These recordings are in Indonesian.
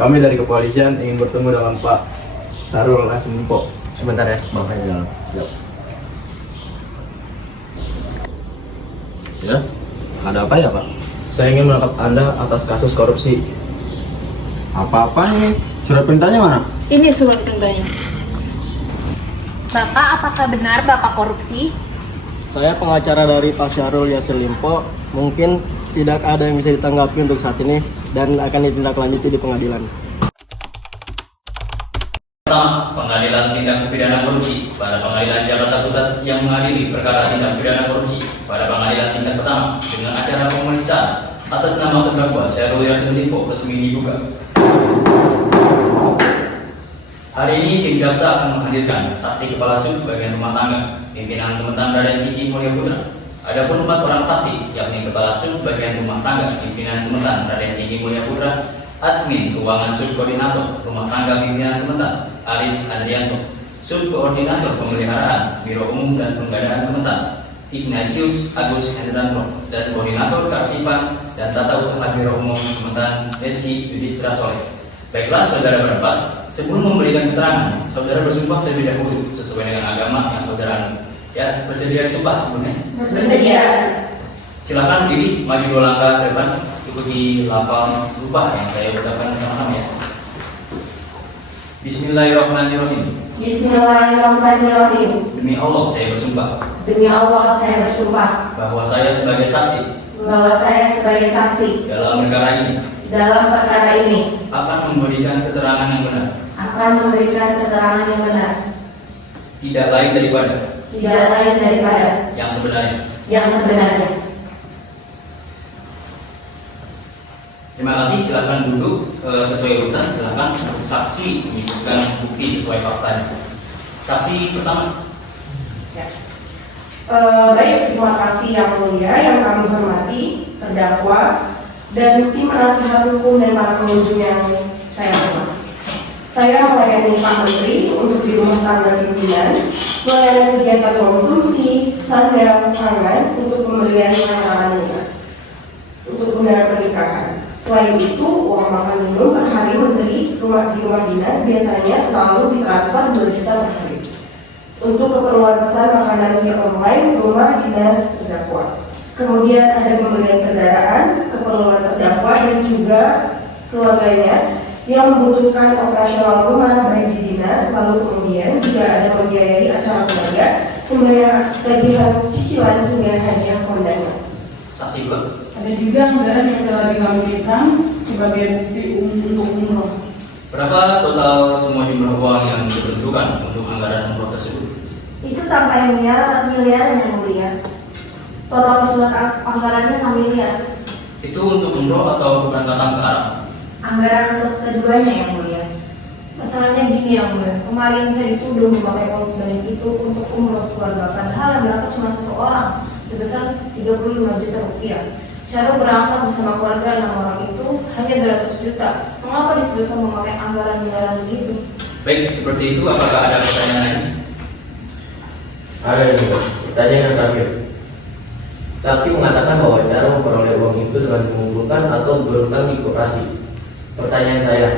Kami dari kepolisian ingin bertemu dengan Pak Sarul Yassin Limpo. Sebentar ya, Bapak di dalam. Ya, ada apa ya Pak? Saya ingin menangkap Anda atas kasus korupsi. Apa-apa nih? Surat perintahnya mana? Ini surat perintahnya. Bapak, apakah benar Bapak korupsi? Saya pengacara dari Pak Syahrul Yassin Limpo. Mungkin tidak ada yang bisa ditanggapi untuk saat ini dan akan ditindaklanjuti di pengadilan. Pertama, Pengadilan Tindak Pidana Korupsi pada Pengadilan Jakarta Pusat yang mengadili perkara tindak pidana korupsi pada Pengadilan Tingkat Pertama dengan acara pemeriksaan atas nama terdakwa Syahrul Yassin Limpo resmi dibuka. Hari ini tim jaksa akan menghadirkan saksi kepala sub bagian rumah tangga, pimpinan Kementan Raden Kiki Mulya Putra. Adapun 4 orang saksi, yakni kepala sub bagian rumah tangga, pimpinan Kementan Raden Kiki Mulya Putra, admin keuangan subkoordinator rumah tangga pimpinan Kementan Aris Andrianto, subkoordinator pemeliharaan Biro Umum dan Penggadaan Kementan Ignatius Agus Hendranto, dan koordinator kearsipan dan tata usaha Biro Umum Kementan Reski Yudhistra Soleh. Baiklah saudara berempat, sebelum memberikan keterangan, saudara bersumpah terlebih dahulu sesuai dengan agama yang saudara anut. Ya, bersedia disumpah sebelumnya? Bersedia. Silakan diri maju 2 langkah ke depan, ikuti lafal sumpah yang saya ucapkan sama-sama ya. Bismillahirrahmanirrahim. Bismillahirrahmanirrahim. Demi Allah saya bersumpah Demi Allah saya bersumpah bahwa saya sebagai saksi bahwa saya sebagai saksi dalam perkara ini dalam perkara ini akan memberikan keterangan yang benar, akan memberikan keterangan yang benar, tidak lain daripada tidak lain daripada yang sebenarnya. yang sebenarnya. Terima kasih. Silakan duduk sesuai urutan. Silakan saksi menyebutkan bukti sesuai faktanya. Saksi pertama. Baik, terima kasih yang mulia, yang kami hormati, terdakwa, dan tim penasihat hukum dan para pengunjung yang saya hormati. Saya melayani Pak Menteri untuk di rumah tangga pimpinan, melayani kegiatan konsumsi, sandang, pangan, untuk pembelian makanan minyak, untuk guna pernikahan. Selain itu, uang makan minum per hari menteri di rumah dinas biasanya selalu ditransfer 2 juta per hari untuk keperluan pesan makanan via online ke rumah dinas terdakwa. Kemudian ada pembelian kendaraan, keperluan terdakwa dan juga keluarganya yang membutuhkan operasional rumah baik di dinas. Lalu kemudian juga ada membiayai acara keluarga, pembayaran tagihan cicilan hingga hadiah kondangan. Saksi dua. Ada juga anggaran yang telah ditampilkan sebagai bukti untuk umroh. Berapa total semua jumlah uang yang ditentukan untuk anggaran umroh tersebut? Itu sampai miliar yang mulia. Total keseluruhan anggarannya 6 miliar. Itu untuk umroh atau keberangkatan ke Arab? Anggaran untuk keduanya yang mulia. Masalahnya gini yang mulia, kemarin saya dituduh memakai uang sebanyak itu untuk umroh keluarga, padahal yang berangkat cuma 1 orang sebesar 35 juta rupiah. Syahrul berangkat bersama keluarga 6 orang itu hanya 200 juta. Mengapa disebutkan memakai anggaran miliaran begitu? Baik, seperti itu. Apakah ada pertanyaan lain? Ada juga. Pertanyaan yang terakhir. Saksi mengatakan bahwa cara memperoleh uang itu dengan mengumpulkan atau berutang di koperasi. Pertanyaan saya,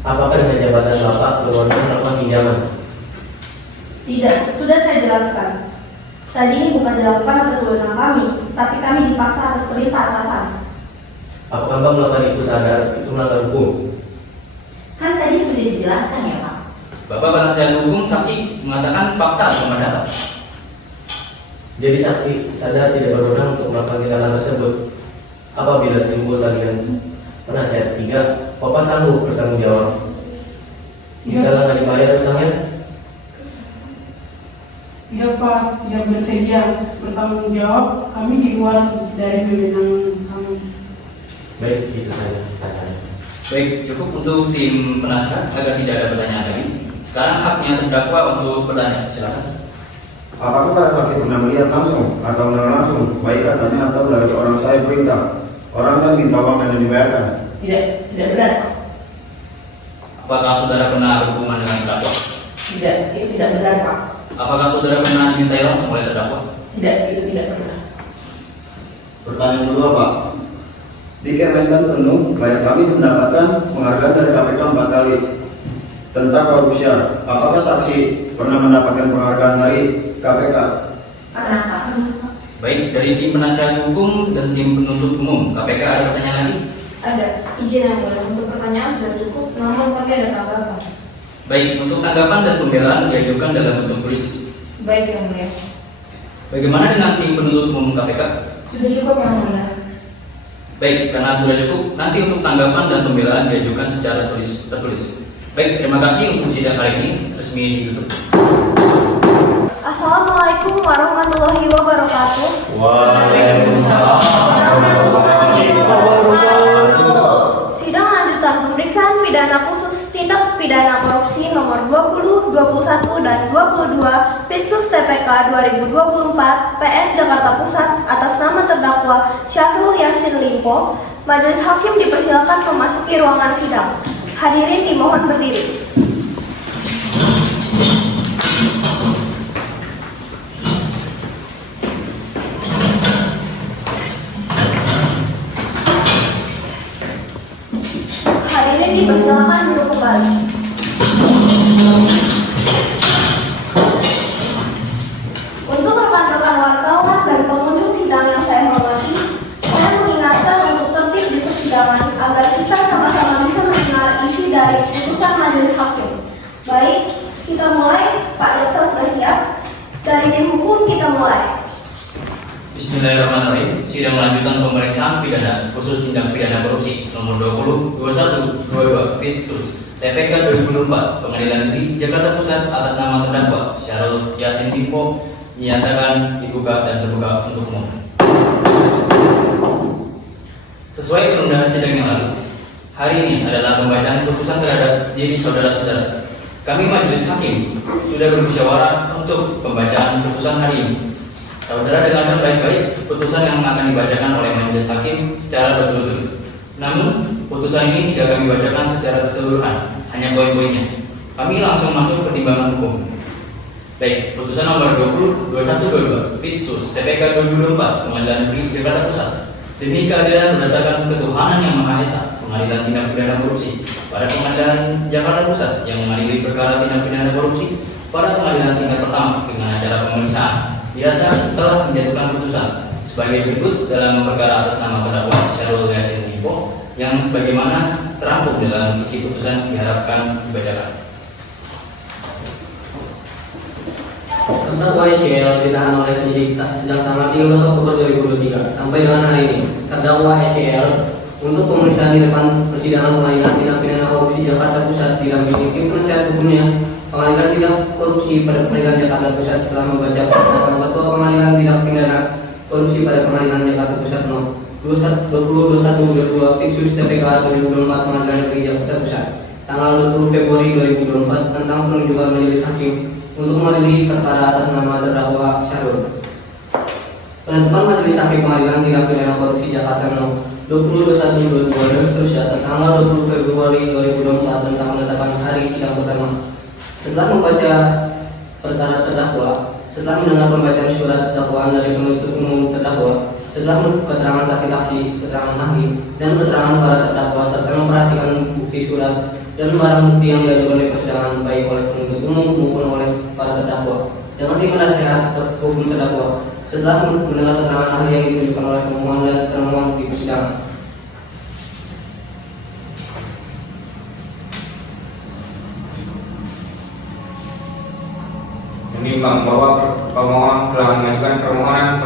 apakah dengan jabatan Bapak keluarga melakukan pinjaman? Tidak, sudah saya jelaskan. Tadi ini bukan dilakukan atas wewenang kami, tapi kami dipaksa atas perintah atasan. Apakah Bapak melakukan itu sadar itu melanggar hukum? Kan tadi sudah dijelaskan ya Pak. Bapak penasihat hukum saksi mengatakan fakta sama data. Jadi saksi sadar tidak berwenang untuk melakukan tindakan tersebut. Apabila timbul tagihan penasihat 3, Bapak sanggup bertanggung jawab? Misalnya nggak dibayar setengahnya? Ya Pak, tidak bersedia bertanggung jawab. Kami di luar dari wewenang kami. Baik, itu saja pertanyaannya. Baik, cukup untuk tim penasihat agar tidak ada pertanyaan lagi. Sekarang haknya terdakwa untuk bertanya. Silakan. Apakah para saksi pernah melihat langsung atau mendengar langsung, baik katanya atau dari orang saya perintah, orang yang minta uang dan dibayarkan? Tidak benar. Apakah saudara pernah berhubungan dengan terdakwa? Tidak, itu tidak benar Pak. Apakah saudara pernah dimintai langsung oleh terdakwa? Tidak, itu tidak benar. Pertanyaan kedua Pak, Di Kementan penuh, klien kami mendapatkan penghargaan dari KPK 4 kali tentang korupsi. Apakah saksi pernah mendapatkan penghargaan dari KPK? Kenapa? Baik, dari tim penasihat hukum dan tim penuntut umum, KPK ada pertanyaan lagi? Ada. Izin yang mulia, untuk pertanyaan sudah cukup, namun kami ada tanggapan. Baik, untuk tanggapan dan pembelaan diajukan dalam bentuk tulis. Baik yang mulia. Bagaimana dengan tim penuntut umum KPK? Sudah cukup yang mulia. Baik, karena sudah cukup, nanti untuk tanggapan dan pembelaan diajukan secara tertulis. Baik, terima kasih untuk sidang hari ini resmi ditutup. Assalamualaikum warahmatullahi wabarakatuh. Waalaikumsalam warahmatullahi wabarakatuh. Sidang lanjutan pemeriksaan pidana khusus tindak pidana korupsi nomor 20, 21, dan 22 Pitsus TPK 2024 PN Jakarta Pusat atas nama terdakwa Syahrul Yassin Limpo. Majelis hakim dipersilakan memasuki ruangan sidang. Hadirin dimohon berdiri. Hadirin dipersilakan duduk kembali. Untuk rekan-rekan wartawan dan pengunjung sidang yang saya hormati, saya mengingatkan untuk tertib di persidangan agar kita sama-sama bisa mendengar isi dari putusan majelis hakim. Baik, kita mulai. Pak Jaksa sudah siap. Dari tim hukum kita mulai. Bismillahirrahmanirrahim. Sidang lanjutan pemeriksaan pidana khusus tindak pidana korupsi nomor 20, 21, 22 Pitsus TPK 2024 Pengadilan Negeri Jakarta Pusat atas nama terdakwa Syahrul Yassin Limpo dinyatakan digugat dan terbuka untuk umum. Sesuai penundaan sidang yang lalu, hari ini adalah pembacaan putusan terhadap diri saudara-saudara. Kami majelis hakim sudah bermusyawarah untuk pembacaan putusan hari ini. Saudara dengarkan baik-baik putusan yang akan dibacakan oleh majelis hakim secara berturut-turut. Namun, putusan ini tidak kami bacakan secara keseluruhan, hanya poin-poinnya. Kami langsung masuk pertimbangan hukum. Baik, putusan nomor 20, 21, 22 Pitsus TPK 2024 Pengadilan Negeri Jakarta Pusat. Demi keadilan berdasarkan ketuhanan yang Maha Esa, Pengadilan Tindak Pidana Korupsi pada Pengadilan Jakarta Pusat yang mengadili perkara tindak pidana korupsi pada pengadilan tingkat pertama dengan acara pemeriksaan biasa telah menjatuhkan putusan sebagai berikut dalam perkara atas nama terdakwa Syahrul Yassin Limpo yang sebagaimana terangkum dalam isi putusan diharapkan dibacakan. Terdakwa SYL ditahan oleh penyidik sejak tanggal 13 Oktober 2023 sampai dengan hari ini. Terdakwa SYL untuk pemeriksaan di depan persidangan pengadilan tindak pidana korupsi Jakarta Pusat didampingi tim penasihat hukumnya Pengadilan Tindak Korupsi pada Pengadilan Jakarta Pusat setelah membaca perkataan Ketua Pengadilan Tindak Pidana Korupsi pada Pengadilan Jakarta Pusat nomor 2021-22 Pitsus TPK 2024 Pengadilan Negeri Jakarta Pusat tanggal 20 Februari 2024 tentang penunjukan majelis hakim untuk mengadili perkara atas nama terdakwa Syahrul. Penentuan majelis hakim Pengadilan Tindak Pidana Korupsi Jakarta nomor 2021-22 dan seterusnya tanggal 20 Februari 2024 tentang penetapan hari sidang pertama. Setelah membaca perkara terdakwa, setelah mendengar pembacaan surat dakwaan dari penuntut umum terdakwa, setelah keterangan saksi-saksi, keterangan ahli, dan keterangan para terdakwa serta memperhatikan bukti surat dan barang bukti yang diajukan di persidangan baik oleh penuntut umum maupun oleh para terdakwa dengan tim penasihat hukum terdakwa, setelah mendengar keterangan ahli yang ditunjukkan oleh pemohon dan termohon di persidangan. Menimbang bahwa pemohon telah mengajukan permohonan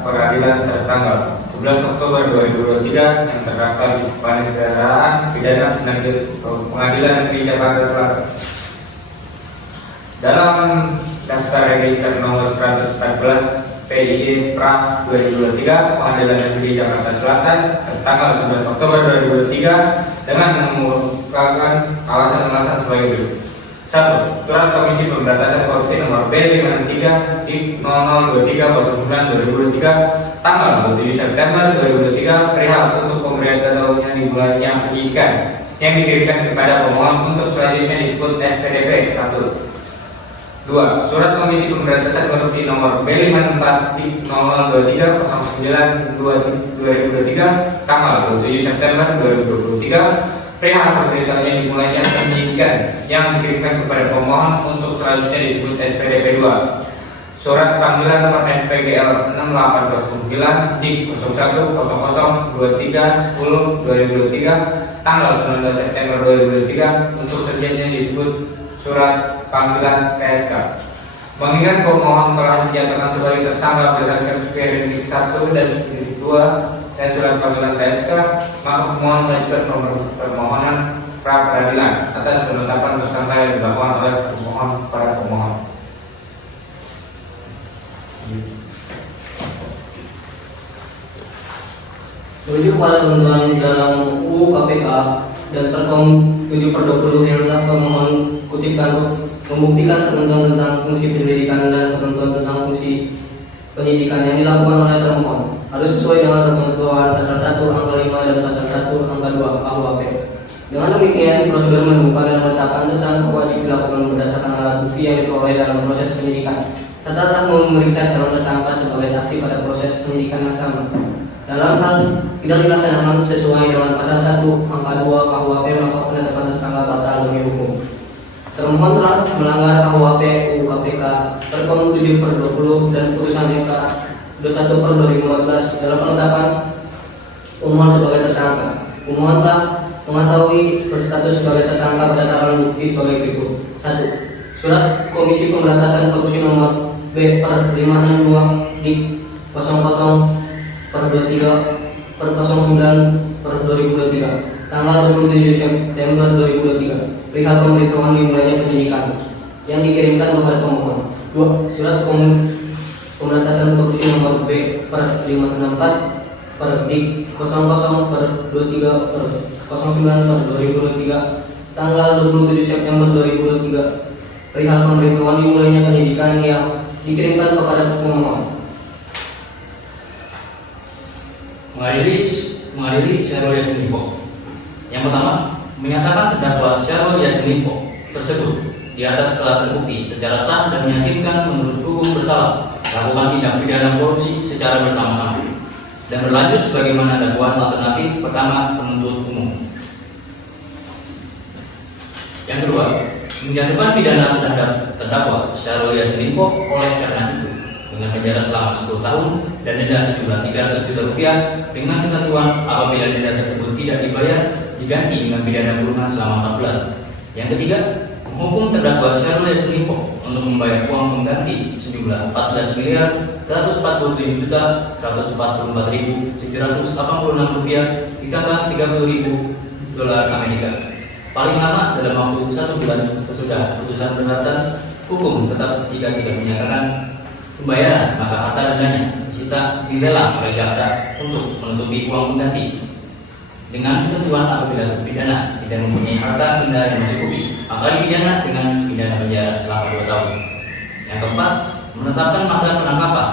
peradilan tertanggal 11 Oktober 2023 yang terdaftar di Panitiaan Pidana Pengadilan Negeri Jakarta Selatan. Dalam daftar register nomor 114 PIE Pra 2023 Pengadilan Negeri Jakarta Selatan tertanggal 11 Oktober 2023 dengan mengemukakan alasan-alasan sebagai berikut. 1. Surat Komisi Pemberantasan Korupsi nomor B53 di 002309/2023 tanggal 27 September 2023 perihal untuk pemberian tahunya di bulannya penyidikan yang dikirimkan kepada pemohon untuk selanjutnya disebut SPDP 1. 2. Surat Komisi Pemberantasan Korupsi nomor B54-0023/09/2023 tanggal 27 September 2023 perihal pemberitahuan yang dimulainya penyidikan yang dikirimkan kepada pemohon untuk selanjutnya disebut SPDP 2. Surat panggilan nomor SPGL 6809 di 01.0023/10/2023 tanggal 19 September 2023 untuk selanjutnya disebut surat panggilan TSK. Mengingat pemohon telah dinyatakan sebagai tersangka berdasarkan sprindik 1 dan sprindik 2 dan surat panggilan TSK, maka pemohon mengajukan permohonan pra peradilan atas penetapan tersangka yang dilakukan oleh pemohon para pemohon. Merujuk pada ketentuan dalam UU KPK dan Perkom 7/20 yang telah pemohon kutipkan membuktikan ketentuan tentang fungsi penyelidikan dan ketentuan tentang fungsi penyidikan yang dilakukan oleh termohon harus sesuai dengan ketentuan pasal 1 angka 5 dan pasal 1 angka 2 KUHP. Dengan demikian, prosedur menemukan dan menetapkan tersangka wajib dilakukan berdasarkan alat bukti yang diperoleh dalam proses penyidikan, serta tak memeriksa calon tersangka sebagai saksi pada proses penyidikan yang sama. Dalam hal tidak dilaksanakan sesuai dengan pasal 1 angka 2 KUHP, maka penetapan tersangka batal demi hukum. Termohon telah melanggar KUHP, UU KPK, Perkom 7/20 dan Putusan MK 21/2014 dalam penetapan pemohon sebagai tersangka. Pemohon telah mengetahui berstatus sebagai tersangka berdasarkan bukti sebagai berikut: 1. Surat Komisi Pemberantasan Korupsi nomor B/562 di 00/23/09/2023 tanggal 27 September 2023 perihal pemberitahuan dimulainya penyidikan yang dikirimkan kepada pemohon. 2. Surat Pemberantasan Korupsi nomor B/564/di 00/23/09/2023 tanggal 27 September 2023 perihal pemberitahuan dimulainya penyidikan yang dikirimkan kepada pemohon. Mengadili Syahrul Yassin Limpo. Yang pertama, menyatakan terdakwa Syahrul Yassin Limpo tersebut di atas telah terbukti secara sah dan meyakinkan menurut hukum bersalah melakukan tindak pidana korupsi secara bersama-sama dan berlanjut sebagaimana dakwaan alternatif pertama penuntut umum. Yang kedua, menjatuhkan pidana terhadap terdakwa Syahrul Yassin Limpo oleh karena itu dengan penjara selama 10 tahun dan denda sejumlah Rp300 juta dengan ketentuan apabila denda tersebut tidak dibayar diganti dengan pidana kurungan selama 4 bulan. Yang ketiga, menghukum terdakwa Syahrul Yassin Limpo untuk membayar uang pengganti sejumlah Rp14.144.786 ditambah $30.000 Amerika paling lama dalam waktu 1 bulan sesudah putusan pemberatan hukum. Tetap jika tidak menyatakan pembayaran, maka harta dendanya disita dilelang oleh jaksa untuk menutupi uang pengganti. Dengan ketentuan apabila terpidana tidak mempunyai harta benda yang mencukupi, maka dipidana dengan pidana penjara selama 2 tahun. Yang keempat, menetapkan masa penangkapan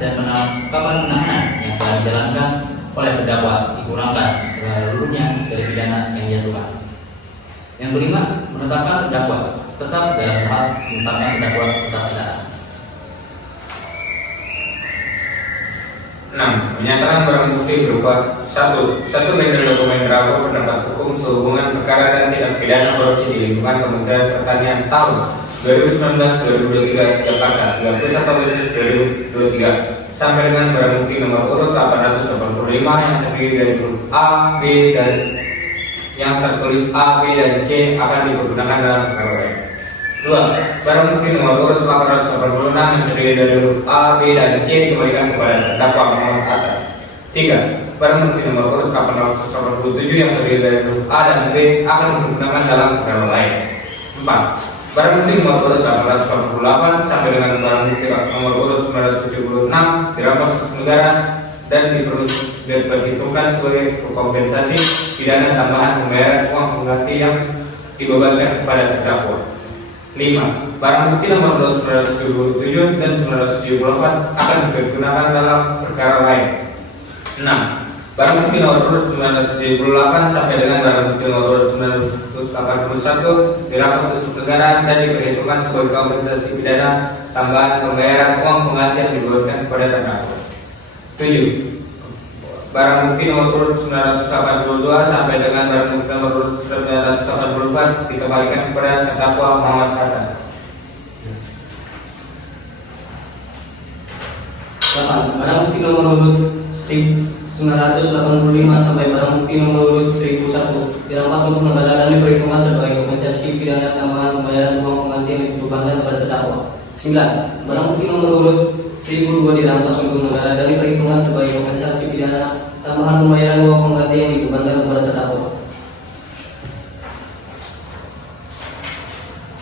dan penangkapan penahanan yang telah dijalankan oleh terdakwa dikurangkan seluruhnya dari pidana yang dijatuhkan. Yang kelima, menetapkan terdakwa tetap dalam tahap menetapkan terdakwa tetap ditahan. 6. Menyatakan barang bukti berupa 1. Satu bendel dokumen draft pendapat hukum sehubungan perkara dan tindak pidana korupsi di lingkungan Kementerian Pertanian tahun 2019-2023 Jakarta 31 Agustus 2023 sampai dengan barang bukti nomor urut 885 yang terdiri dari huruf A, B, dan yang tertulis A, B, dan C akan dipergunakan dalam perkara lain. 2. Barang bukti nomor urut 886 yang terdiri dari huruf A, B, dan C dikembalikan kepada terdakwa nomor atas. 3. Barang bukti nomor urut 887 yang terdiri dari huruf A dan B akan dipergunakan dalam perkara lain. 4. Barang bukti nomor urut 888 sampai dengan barang bukti nomor urut 976 dirampas negara dan diperhitungkan sebagai kompensasi pidana tambahan pembayaran uang pengganti yang dibebankan kepada terdakwa. 5. Barang bukti nomor 977 dan 974 akan digunakan dalam perkara lain. 6. Barang bukti nomor urut 978 sampai dengan barang bukti nomor urut 981 dirampas untuk negara dan diperhitungkan sebagai kompensasi pidana tambahan pembayaran uang penggantian diberikan kepada terdakwa. 7. Barang bukti nomor urut 982 sampai dengan barang bukti nomor urut 984 dikembalikan kepada terdakwa Muhammad Hatta. 8. Barang bukti nomor urut 985 sampai barang bukti nomor urut 1001 dirampas untuk negara dan diperhitungkan sebagai kompensasi pidana tambahan pembayaran uang penggantian yang dibebankan kepada terdakwa. 9. Barang bukti nomor urut 1002 dirampas untuk negara dan diperhitungkan sebagai kompensasi pidana tambahan pembayaran uang penggantian yang dibebankan kepada terdakwa.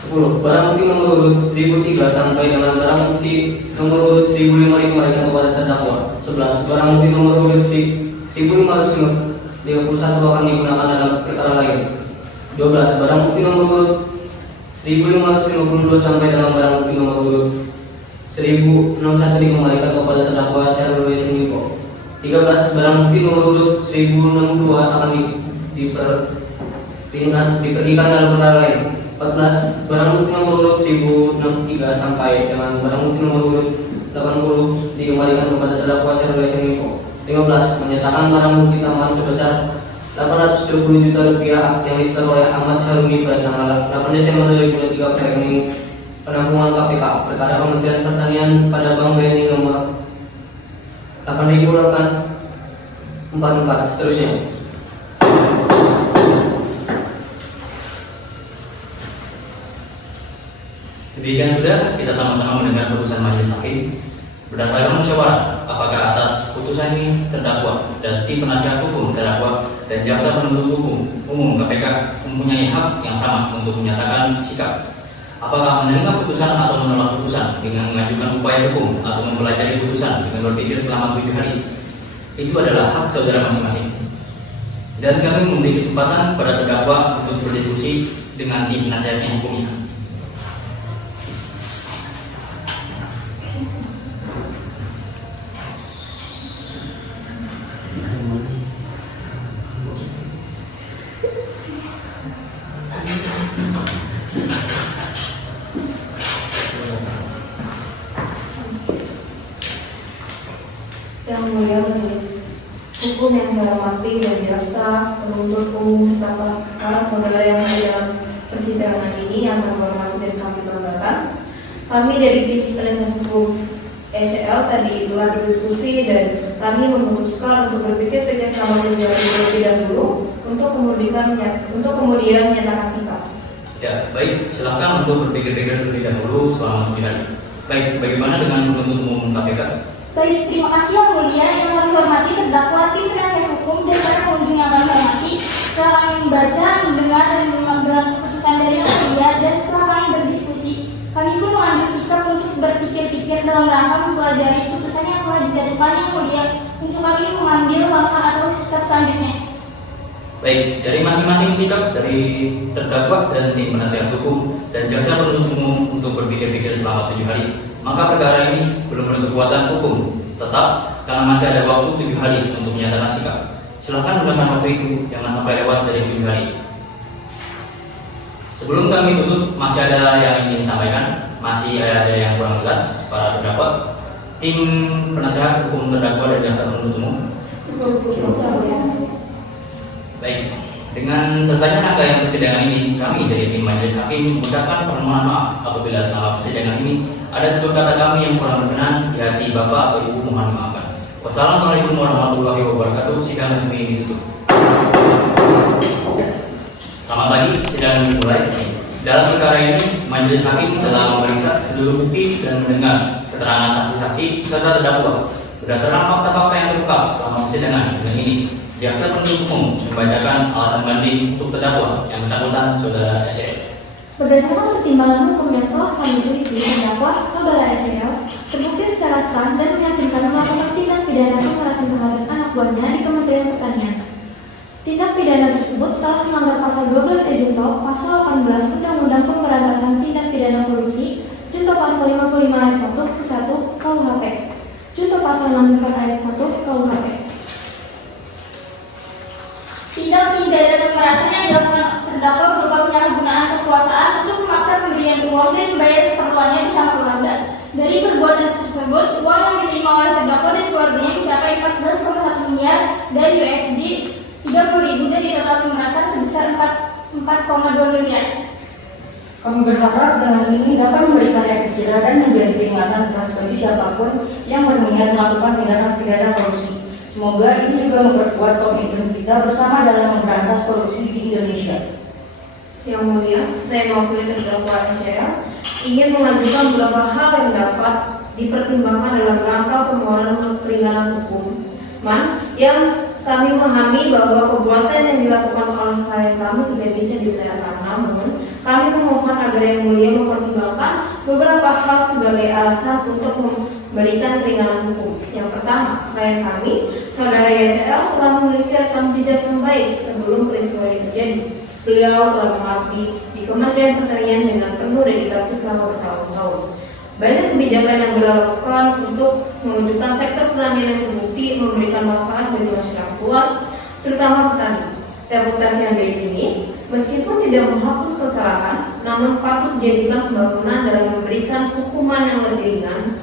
10. Barang bukti nomor urut 1003 sampai dengan barang bukti nomor urut 1005 dikembalikan kepada terdakwa. 11. Barang bukti nomor urut 1551 akan digunakan dalam perkara lain. 12. Barang bukti nomor urut 1552 sampai dengan barang bukti nomor urut 1061 dikembalikan kepada terdakwa Syahrul Yassin Limpo. 13. Barang bukti nomor urut 1062 akan dipergikan dalam perkara lain. 14. Barang bukti nomor urut 1063 sampai dengan barang bukti nomor urut 80 dikembalikan kepada terdakwa Syahrul Yassin Limpo. 15. Menyatakan barang bukti tambahan sebesar 820 juta rupiah yang disetor oleh Ahmad Syaruni pada tanggal 8 Desember 2023 pada rekening penampungan KPK perkara Kementerian Pertanian pada Bank BNI nomor 8844 seterusnya. Demikian sudah kita sama-sama mendengar putusan majelis hakim. Berdasarkan musyawarah, apakah atas putusan ini terdakwa dan tim penasihat hukum terdakwa dan jaksa penuntut umum KPK mempunyai hak yang sama untuk menyatakan sikap. Apakah menerima putusan atau menolak putusan dengan mengajukan upaya hukum atau mempelajari putusan dengan berpikir selama 7 hari. Itu adalah hak saudara masing-masing. Dan kami memberi kesempatan pada terdakwa untuk berdiskusi dengan tim penasihatnya hukumnya. Yang mulia majelis hukum yang saya hormati dan jaksa penuntut umum serta para saudara yang ada dalam persidangan ini yang kami hormati dan kami banggakan. Kami dari tim penasihat hukum SCL tadi telah berdiskusi dan kami memutuskan untuk berpikir-pikir selama 3 hari terlebih dahulu untuk kemudian menyatakan sikap. Ya, baik, silakan untuk berpikir-pikir terlebih dahulu selama 3 hari. Baik, bagaimana dengan penuntut umum KPK? Baik, terima kasih yang mulia yang kami hormati terdakwa, tim penasihat hukum dan para pengunjung yang kami hormati. Setelah kami membaca, mendengar dan mengambil keputusan dari yang mulia dan setelah kami berdiskusi, kami pun mengambil sikap untuk berpikir-pikir dalam rangka mempelajari putusan yang telah dijatuhkan yang mulia untuk kami mengambil langkah atau sikap selanjutnya. Baik, dari masing-masing sikap dari terdakwa dan tim penasihat hukum dan jaksa penuntut umum untuk berpikir-pikir selama 7 hari, maka perkara ini belum berkekuatan hukum tetap karena masih ada waktu 7 hari untuk menyatakan sikap. Silakan gunakan waktu itu, jangan sampai lewat dari 7 hari. Sebelum kami tutup, masih ada yang ingin disampaikan, masih ada yang kurang jelas para terdakwa, tim penasihat hukum terdakwa dan jaksa penuntut umum. Baik, dengan selesainya rangkaian persidangan ini, kami dari tim majelis hakim mengucapkan permohonan maaf apabila selama persidangan ini ada tutur kata kami yang kurang berkenan di hati Bapak atau Ibu, mohon dimaafkan. Wassalamualaikum warahmatullahi wabarakatuh. Sidang resmi ditutup. Selamat pagi, sidang dimulai. Dalam perkara ini, majelis hakim telah memeriksa seluruh bukti dan mendengar keterangan saksi-saksi serta terdakwa. Berdasarkan fakta-fakta yang terungkap selama persidangan dengan ini, jaksa penuntut umum membacakan alasan banding untuk terdakwa yang bersangkutan saudara SL. Berdasarkan pertimbangan hukum yang telah kami teliti, terdakwa saudara SL terbukti secara sah dan meyakinkan melakukan tindak pidana kekerasan terhadap anak buahnya di Kementerian Pertanian. Tindak pidana tersebut telah melanggar pasal 12 Junto pasal 18 Undang-Undang Pemberantasan Tindak Pidana Korupsi, Junto pasal 55 ayat 1 ke 1 KUHP, Junto pasal 64 ayat 1 KUHP. pidana pemerasan yang dilakukan terdakwa berupa penyalahgunaan kekuasaan untuk memaksa pemberian uang dan membayar keperluannya bersama keluarga. Dari perbuatan tersebut, uang yang diterima oleh terdakwa dan keluarganya mencapai 14,1 miliar dan USD 30.000 dan di total pemerasan sebesar 4,2 miliar. Kami berharap dengan ini dapat memberikan efek jerah dan menjadi peringatan keras bagi siapapun yang berniat melakukan tindakan pidana korupsi. Semoga ini juga memperkuat komitmen kita bersama dalam memberantas korupsi di Indonesia. Yang mulia, saya mewakili terdakwa SL ingin mengajukan beberapa hal yang dapat dipertimbangkan dalam rangka permohonan keringanan hukum. Yang kami memahami bahwa perbuatan yang dilakukan oleh klien kami tidak bisa dibenarkan, namun kami memohon agar yang mulia mempertimbangkan beberapa hal sebagai alasan untuk memberikan keringanan hukum. Yang pertama, klien kami, saudara YSL, telah memiliki rekam jejak yang baik sebelum peristiwa ini terjadi. Beliau telah mengabdi di Kementerian Pertanian dengan penuh dedikasi selama bertahun-tahun. Banyak kebijakan yang beliau lakukan untuk mewujudkan sektor pertanian yang terbukti memberikan manfaat bagi masyarakat luas, terutama petani. Reputasi yang baik ini, meskipun tidak menghapus kesalahan, namun patut dijadikan pembangunan dalam memberikan hukuman yang lebih ringan.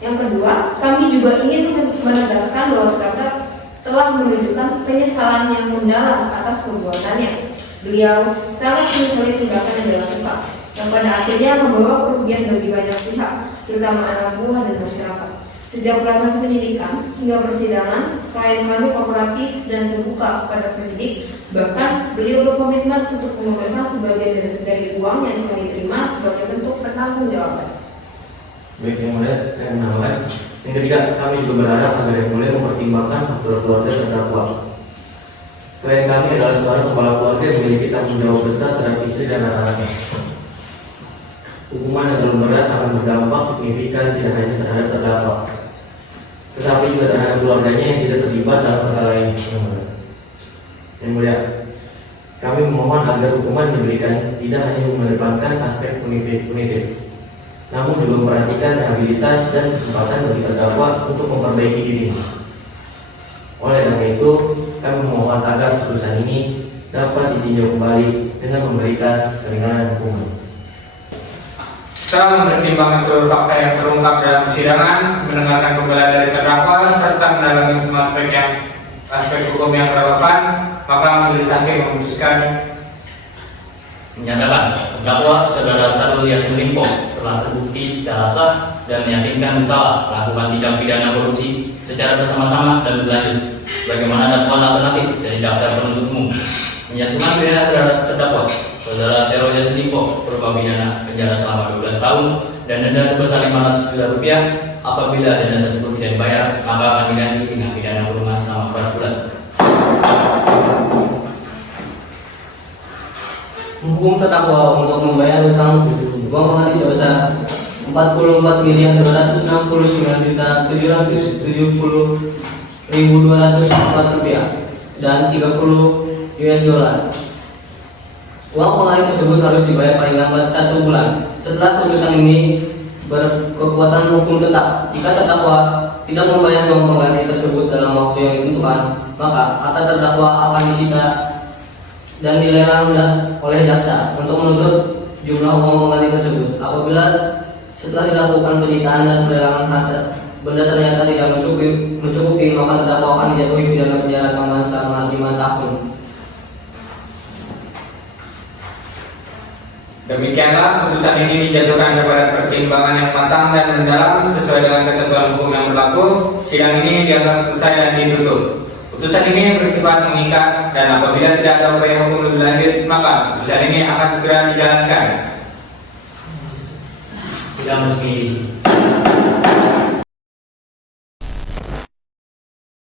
Yang kedua, kami juga ingin menegaskan bahwa terdakwa telah menunjukkan penyesalan yang mendalam atas perbuatannya. Beliau sangat menyesali tindakan yang dilakukan, yang pada akhirnya membawa kerugian bagi banyak pihak, terutama anak buah dan masyarakat. Sejak proses penyidikan hingga persidangan, klien kami kooperatif dan terbuka kepada penyidik. Bahkan beliau berkomitmen untuk mengembalikan sebagian dari uang yang telah diterima sebagai bentuk pertanggungjawaban. Baik, yang mulia, saya menambahkan. Yang ketiga, kami juga berharap agar yang mulia mempertimbangkan faktor keluarga terdakwa. Klien kami adalah seorang kepala keluarga yang memiliki tanggung jawab besar terhadap istri dan anak-anaknya. Hukuman yang terlalu berat akan berdampak signifikan tidak hanya terhadap terdakwa, tetapi juga terhadap keluarganya yang tidak terlibat dalam perkara ini. Yang mulia, kami memohon agar hukuman diberikan tidak hanya mengedepankan aspek punitif, namun juga memperhatikan rehabilitas dan kesempatan bagi terdakwa untuk memperbaiki dirinya. Oleh karena itu, kami memohon agar putusan ini dapat ditinjau kembali dengan memberikan keringanan hukuman. Setelah mempertimbangkan seluruh fakta yang terungkap dalam persidangan, mendengarkan pembelaan dari terdakwa, serta mendalami semua aspek hukum yang relevan, maka majelis hakim memutuskan menyatakan terdakwa saudara Sarul Yassin Limpo telah terbukti secara sah dan meyakinkan bersalah melakukan tindak pidana korupsi secara bersama-sama dan berlanjut, sebagaimana dakwaan alternatif dari jaksa penuntut umum. Menjatuhkan pidana terhadap terdakwa saudara Sarul Yassin Limpo berupa pidana penjara selama 12 tahun dan denda sebesar 500 juta rupiah. Apabila denda tersebut tidak dibayar, maka akan diganti dengan pidana kurungan selama 4 bulan. Hukum terdakwa untuk membayar utang uang pengganti sebesar 44.779.770.204 rupiah dan 30 US dollar. Uang pengganti tersebut harus dibayar paling lambat 1 bulan setelah putusan ini berkekuatan hukum tetap. Jika terdakwa tidak membayar uang pengganti tersebut dalam waktu yang ditentukan, maka harta terdakwa akan disita dan dilelang oleh jaksa untuk menuntut jumlah uang pengganti tersebut. Apabila setelah dilakukan penyitaan dan pelelangan harta benda ternyata tidak mencukupi, maka terdakwa akan dijatuhi pidana penjara tambahan selama 5 tahun. Demikianlah putusan ini dijatuhkan kepada pertimbangan yang matang dan mendalam sesuai dengan ketentuan hukum yang berlaku. Sidang ini dianggap selesai dan ditutup. Putusan ini bersifat mengikat dan apabila tidak ada upaya hukum lebih lanjut, maka putusan ini akan segera dijalankan. Sidang resmi.